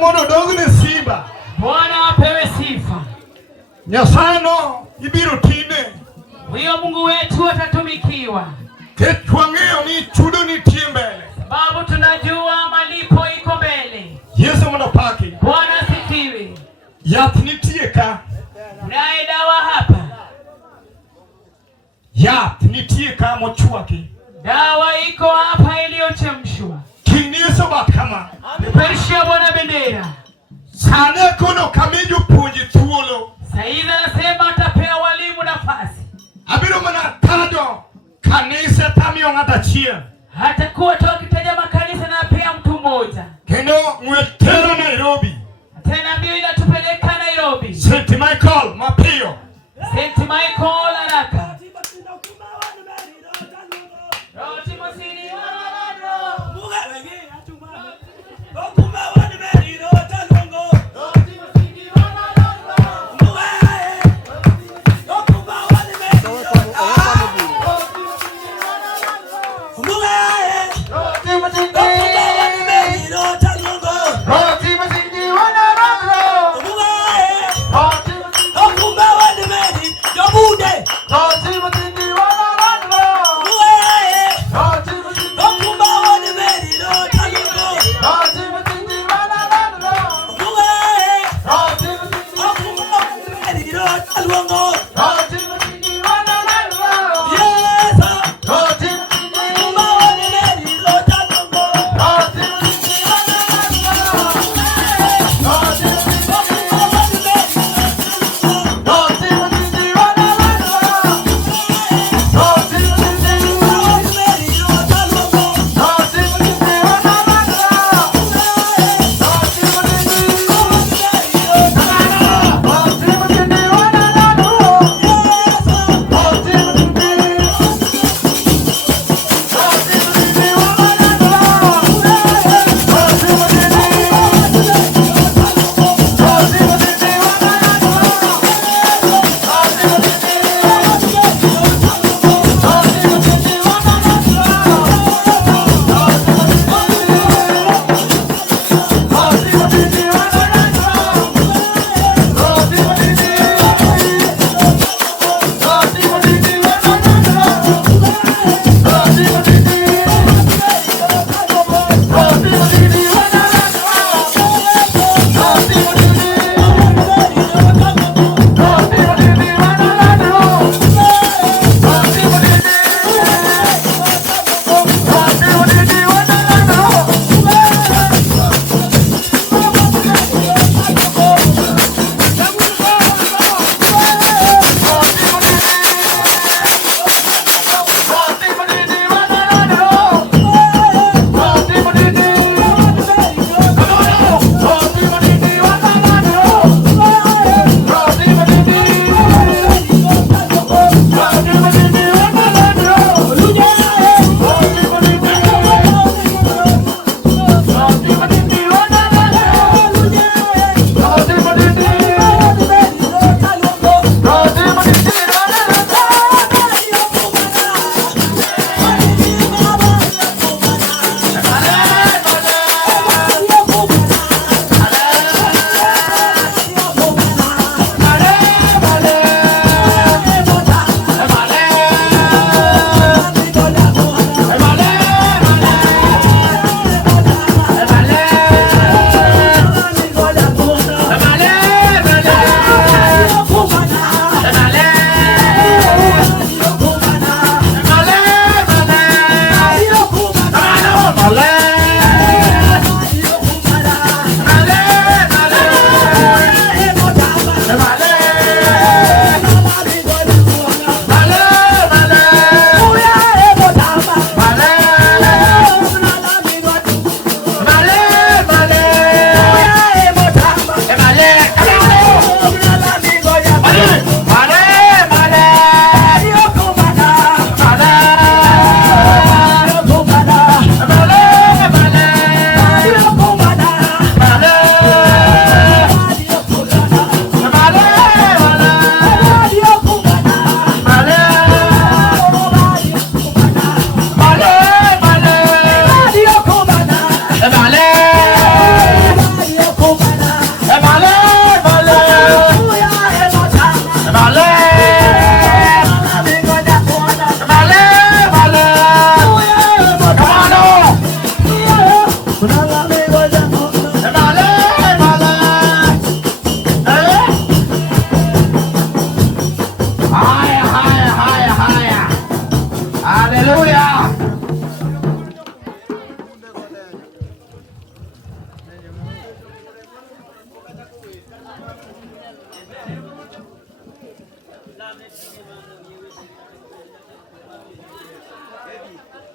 mono dogne simba. Bwana apewe sifa. Nyasano ibiro tine. Huyo Mungu wetu atatumikiwa. Ketwangeo ni chudo ni tiembele. Sababu tunajua malipo iko mbele. Yesu mnapaki. Bwana sifiwe. Yath nitie ka. Naye dawa hapa. Yath nitie ka mochwaki. Dawa iko hapa iliyochemshwa. Kinyeso bakama. Perishia Bwana bendera. Sane kono kamejo puonji thuolo. Saiza anasema atapea walimu nafasi. Abiro mana tado kanisa tamiyo ng'ata achiel. Hatakuwa tukitaja makanisa na pia mtu mmoja. Kendo mwetero Nairobi. Tena mbio inatupeleka Nairobi. St. Michael mapiyo. St. Michael haraka.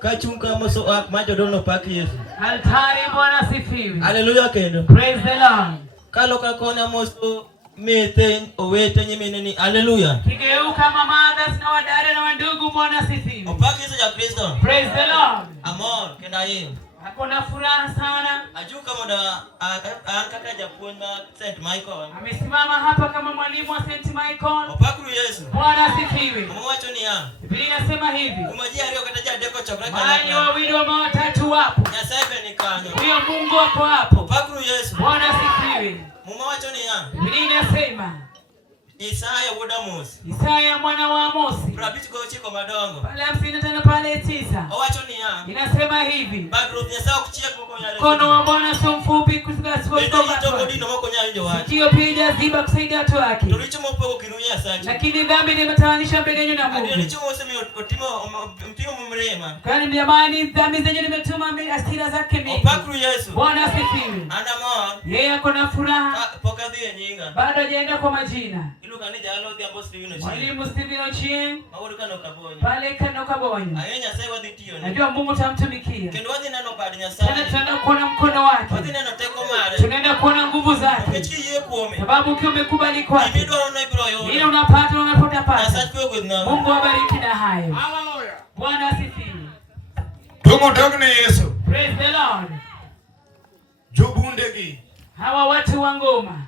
Kachunga moso ak majo dono paki Yesu. Altari Bwana asifiwe. Hallelujah kendo. Praise the Lord. Kaloka kona moso mete owete nyimene ni hallelujah. Kigeuka mamadas na wadada na wandugu Bwana asifiwe. Opaki Yesu ya Kristo. Praise the Lord. Amor kenda yeye. Hakuna furaha sana. Ajuka moda akaka japonda St. Michael. Amesimama hapa kama mwalimu wa St. Michael. Opakuru Yesu. Bwana asifiwe. Mwacho ni ya. Biblia inasema hivi. Umaji alio kataja deko chokra kana. Mahali wawili wa watatu wapo. Nyasaye ni kanyo. Huyo Mungu wako hapo. Opakuru Yesu. Bwana asifiwe. Mwacho ni ya. Biblia inasema Isaya Wodamus. Isaya mwana wa Amosi. Rabiti kwa uchiko madongo. Pale 55 pale 9. Owacho ni ya. Inasema hivi. Badru nyasao kuchia kwa nyale. Mkono wa Bwana sio mfupi kutoka Ndio dino moko nyayo ndio wacho. Sikio pia ziba kusaidia watu wake. Tulicho mpo kirunya sacha. Lakini dhambi imetawanisha mbele yenu na Mungu. Ndio licho mseme utimo mpimo mrema. Kwani jamani dhambi zenyu nimetuma hasira zake mingi. Opakuru Yesu. Bwana asifiwe. Andamon. Yeye ako na furaha. Pokadhi nyinga. Bado hajaenda kwa majina. Iluka ni jalo di ambo Stevino Chien. Mwalimu Stevino Chien. Mawuri kano kabonyo. Pale kano kabonyo. Ayenya sai wadhi tiyo. Najua Mungu tamtumikia. Kendo wadhi neno bad Nyasaye. Tunaenda kuona mkono wake. Wadhi neno teko mare. Tunaenda kuona nguvu zake. Kichiki ye kuome. Sababu ukiwa umekubali kwake. Ibido ono ibro yo. Ile unapata unapotapata. Nyasaye kwa gudna. Mungu awabariki na hayo. Hallelujah. Bwana asifiwe. Tungo dogne Yesu. Praise the Lord. Jobundegi. Hawa watu wa ngoma.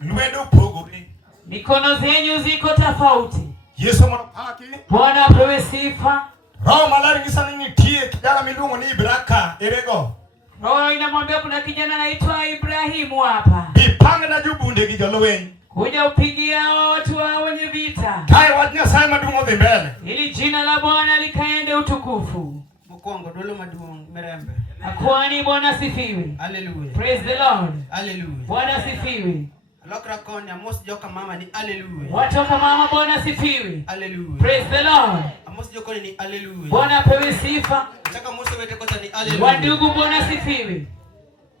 Lwedo pogori. Mikono zenyu ziko tofauti. Yesu mwanapaki. Bwana apewe sifa. Roho malari ngisani ni tie kijana milungu ni Ibraka erego. Roho inamwambia kuna kijana anaitwa Ibrahimu hapa. Bipanga na jobundegi jolowen. Kuja upigia watu wa wenye vita. Kai wajnya sai madungo de mbele. Ili jina la Bwana likaende utukufu. Mkongo dolo maduong merembe. Akwani Bwana asifiwe. Hallelujah. Praise the Lord. Hallelujah. Bwana asifiwe. Lokra konya mos joka mama ni hallelujah. Watu kama mama Bwana asifiwe. Hallelujah. Praise the Lord. Amos joka ni hallelujah. Bwana apewe sifa. Chaka mose wete kota ni hallelujah. Wandugu Bwana asifiwe.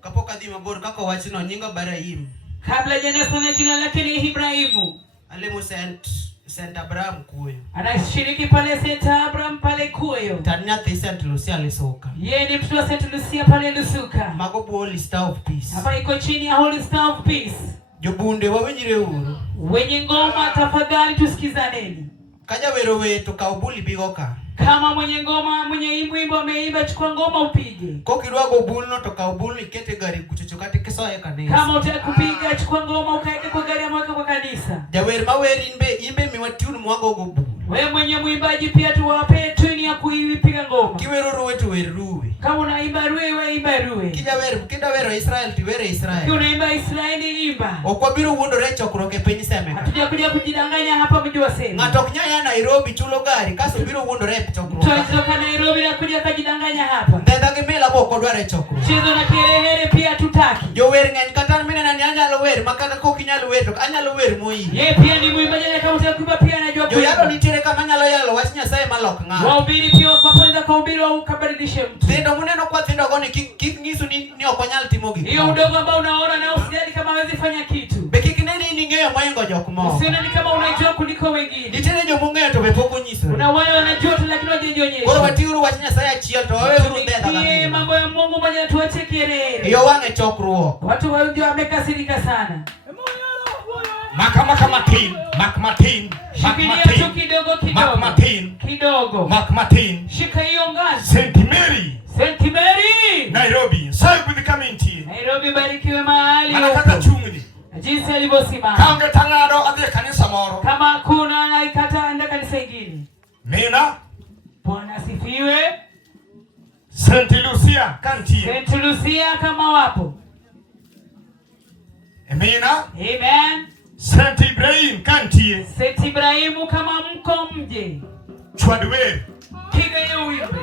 Kapoka dhima bor kako wachino nyinga Ibrahim. Kabla janasema jina lake ni Ibrahimu. Alemo Saint Abraham kuyo. Anashiriki pale Saint Abraham pale kuyo. Tanya the Saint Lucia lesoka. Yeye ni mtu wa Saint Lucia pale Lusuka. Magobo Holy Star of Peace. Hapa iko chini ya Holy Star of Peace. Jobunde wawenjire uru. Wenye ngoma tafadhali tusikizaneni. Kaja wero wetu kaubuli bigoka. Kama mwenye ngoma mwenye wimbo ameimba, chukua ngoma upige. Kokirwago bulno to kaubuli kete gari kuchochokate kesoya kanisa. Kama utaka kupiga chukua ngoma ukaeke kwa gari amweka kwa kanisa. Jawer maweri imbe miwatiunu mwago gobu. Wewe mwenye mwimbaji pia tuwape tuni ya kuipiga ngoma. Kiwero wetu weruwe. Kama unaimba ruwe wewe imba ruwe. Kida wero Israel tiwere Israel. Kama unaimba Israeli imba. Okwabiro wuondo recho kuroke penyi semeka. Hatujakuja kujidanganya hapa mji wa Sema. Ngatok nyaya Nairobi chulo gari kaso biro wuondo recho kuroke. Tutoka Nairobi na kuja kujidanganya hapa. Ndenda gemela boko dware chokro. Chezo na kirehere pia tutaki. Jo wer ng'eny kata mine nani anyalo wer makata kok inyalo wer to anyalo wer moi. Yeye pia ni mwimbaji na kama utakuba pia anajua kuimba. Jo yaro nitiere kama anyalo yalo wach Nyasaye malok ng'ato. Wahubiri pia kwa kwanza kuhubiri au kabadilishe mtu. Ndio muneno kwa thindo goni kik ngisu ni ok onyal timo gik. Hiyo udogo ambao unaona na usijali kama hawezi fanya kitu. Be kik neni ni ng'eyo moingo jok moko. Usione ni kama unajua kuliko wengine. Nitiere jo mong'eyo to be pok onyiso. Kuna wale wanajua tu lakini hawajionyesha. Koro watiuru wach Nyasaye achiel to waweuru ndenda kama mambo ya Mungu moja tuache kielele. Yo wang'e chokruok. Watu wao wamekasirika sana. Makmatin. Shikilia tu kidogo. Makmatin. Shika hiyo ngazi. St. Mary. Nairobi. Sai kudikamenti. Nairobi barikiwe mahali. Anataka chungni. Jinsi alivyosimama. Kange tangado adhi kanisa moro. Kama kuna anaikata enda kanisa ingine. Mina. Bwana asifiwe. St. Lucia kantie. St. Lucia kama wapo. Mina. Amen. St. Ibrahim kantie. St. Ibrahimu kama mko mje. Chwadwe. Piga hiyo wimbo.